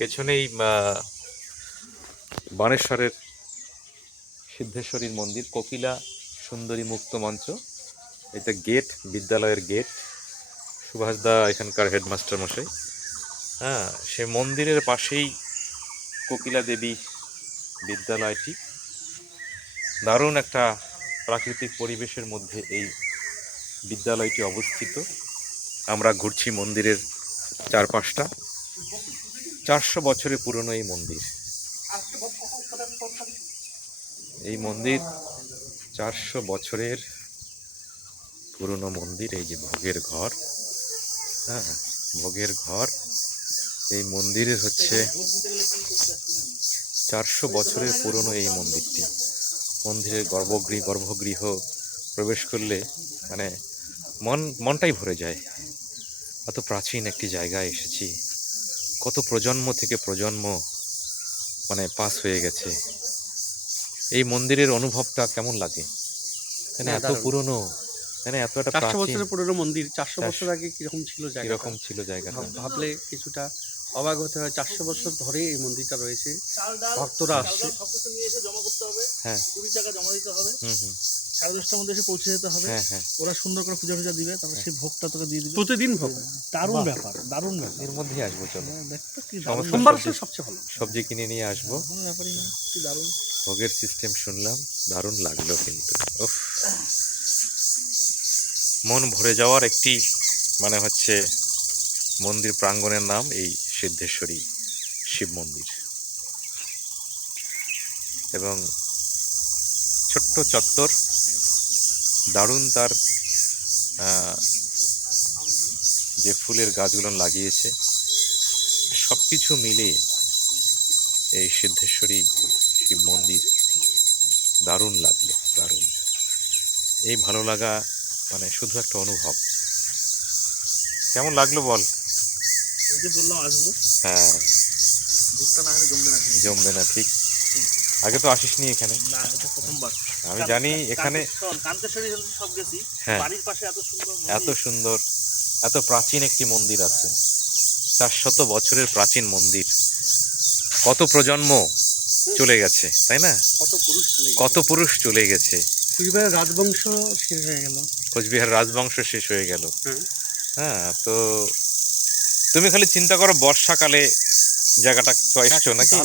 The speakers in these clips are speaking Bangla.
পেছনেই বানেশ্বরের সিদ্ধেশ্বরীর মন্দির, কোকিলা সুন্দরী মুক্ত মঞ্চ। এটা গেট, বিদ্যালয়ের গেট। সুভাষদা এখানকার হেডমাস্টার মশাই। হ্যাঁ সে মন্দিরের পাশেই কোকিলা দেবী বিদ্যালয়টি। দারুণ একটা প্রাকৃতিক পরিবেশের মধ্যে এই বিদ্যালয়টি অবস্থিত। আমরা ঘুরছি মন্দিরের চারপাশটা। চারশো বছরের পুরনো এই মন্দির। এই মন্দির চারশো বছরের পুরনো মন্দির, এই যে ভোগের ঘর। হ্যাঁ ভোগের ঘর। এই মন্দিরের হচ্ছে চারশো বছরের পুরনো এই মন্দিরটি। মন্দিরের গর্ভগৃহ গর্ভগৃহ প্রবেশ করলে মানে মন, মনটাই ভরে যায়। এত প্রাচীন একটি জায়গায় এসেছি। কত প্রজন্ম থেকে প্রজন্ম মানে পাস হয়ে গেছে। এই মন্দিরের অনুভবটা কেমন লাগে? মানে এত দারুণ। পুরনো মানে এত একটা চারশো বছরের পুরনো মন্দির চারশো বছর আগে কীরকম ছিল জায়গা কীরকম ছিল জায়গা ভাবলে কিছুটা অবাক হতে হয় চারশো বছর ধরে এই মন্দিরটা রয়েছে। ভক্তরা আসছে। সবকিছু নিয়ে এসে জমা করতে হবে। হ্যাঁ। কুড়ি টাকা জমা দিতে হবে। হুম হুম। সাড়ে দশটার মধ্যে এসে পৌঁছে যেতে হবে। হ্যাঁ হ্যাঁ। ওরা সুন্দর করে পূজা টুজা দিবে তারপর সেই ভোগটা তোকে দিয়ে দিবে। প্রতিদিন ভোগ? দারুণ ব্যাপার দারুণ ব্যাপার। এর মধ্যেই আসব চলো। হ্যাঁ, সোমবার সবচেয়ে ভালো। সবজি কিনে নিয়ে আসব। কোনো ব্যাপারই না কি দারুণ। ভোগের সিস্টেম শুনলাম দারুণ লাগল কিন্তু। উফ। মন ভরে যাওয়ার একটি মানে হচ্ছে মন্দির প্রাঙ্গণের নাম এই সিদ্ধেশ্বরী শিব মন্দির। এবং ছোট্ট চত্বর দারুণ তার যে ফুলের গাছগুলো লাগিয়েছে সব কিছু মিলিয়ে এই সিদ্ধেশ্বরী শিব মন্দির দারুণ লাগল দারুণ। এই ভালো লাগা মানে শুধু একটা অনুভব। কেমন লাগল বল? হ্যাঁ। জমবে না। ঠিক। আগে তো আসিসনি এখানে। না এটা প্রথমবার। আমি জানি এখানে কান্তেশ্বরী সব গেছি হ্যাঁ। বাড়ির পাশে এত সুন্দর এত সুন্দর এত প্রাচীন একটি মন্দির আছে। চারশত বছরের প্রাচীন মন্দির। কত প্রজন্ম চলে গেছে তাই না? কত পুরুষ চলে গেছে। কত পুরুষ চলে গেছে। কুচবিহারের রাজবংশ শেষ হয়ে গেল। কোচবিহার রাজবংশ শেষ হয়ে গেল। হ্যাঁ। হ্যাঁ তো তুমি খালি চিন্তা করো বর্ষাকালে জায়গাটা এসছো নাকি?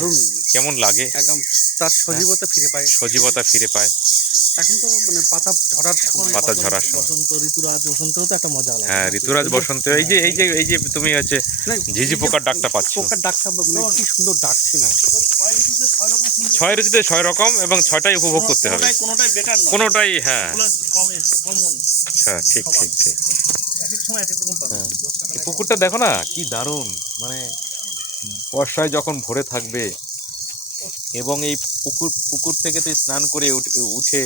কেমন লাগে? একদম তার সজীবতা ফিরে পায়। সজীবতা ফিরে পায়। এখন তো মানে পাতা ঝরার সময়। পাতা ঝরার সময়। বসন্ত ঋতুরাজ বসন্তেও তো একটা মজা আলাদা। হ্যাঁ ঋতুরাজ বসন্ত এই যে এই যে এই যে তুমি হচ্ছে ঝিঝি পোকার ডাকটা পাচ্ছ। পোকার ডাকটা মানে কি সুন্দর ডাকছে ছয় ঋতুতে ছয় রকম ঋতুতে ছয় রকম এবং ছয়টাই উপভোগ করতে হবে। কোনোটাই- কোনোটাই বেটার নয়। কোনোটাই হ্যাঁ। কমে হ্যাঁ ঠিক ঠিক ঠিক। হ্যাঁ। পুকুরটা দেখো না কি দারুণ। মানে বর্ষায় যখন ভরে থাকবে এবং এই পুকুর পুকুর থেকে তুই স্নান করে উঠে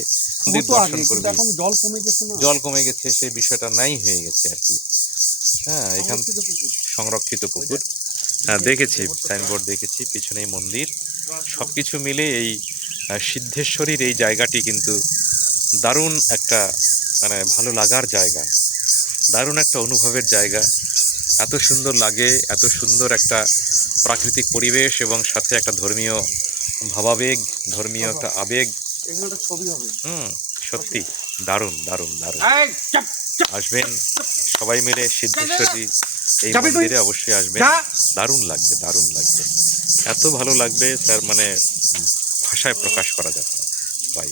মন্দির দর্শন করবি। এখন জল কমে গেছে না? জল কমে গেছে সেই বিষয়টা নাই হয়ে গেছে আর কি। হ্যাঁ এখান। সংরক্ষিত পুকুর। হ্যাঁ দেখেছি সাইনবোর্ড দেখেছি পিছনেই মন্দির। সব কিছু মিলে এই সিদ্ধেশ্বরীর এই জায়গাটি কিন্তু দারুণ একটা মানে ভালো লাগার জায়গা। দারুণ একটা অনুভবের জায়গা। এত সুন্দর লাগে এত সুন্দর একটা প্রাকৃতিক পরিবেশ এবং সাথে একটা ধর্মীয় ভাবাবেগ ধর্মীয় একটা আবেগ। হুম সত্যি। দারুণ দারুণ দারুণ। আসবেন। সবাই মিলে সিদ্ধেশ্বরী এই মন্দিরে অবশ্যই আসবেন। দারুণ লাগবে দারুণ লাগবে। এত ভালো লাগবে স্যার মানে ভাষায় প্রকাশ করা যাবে না। ভাই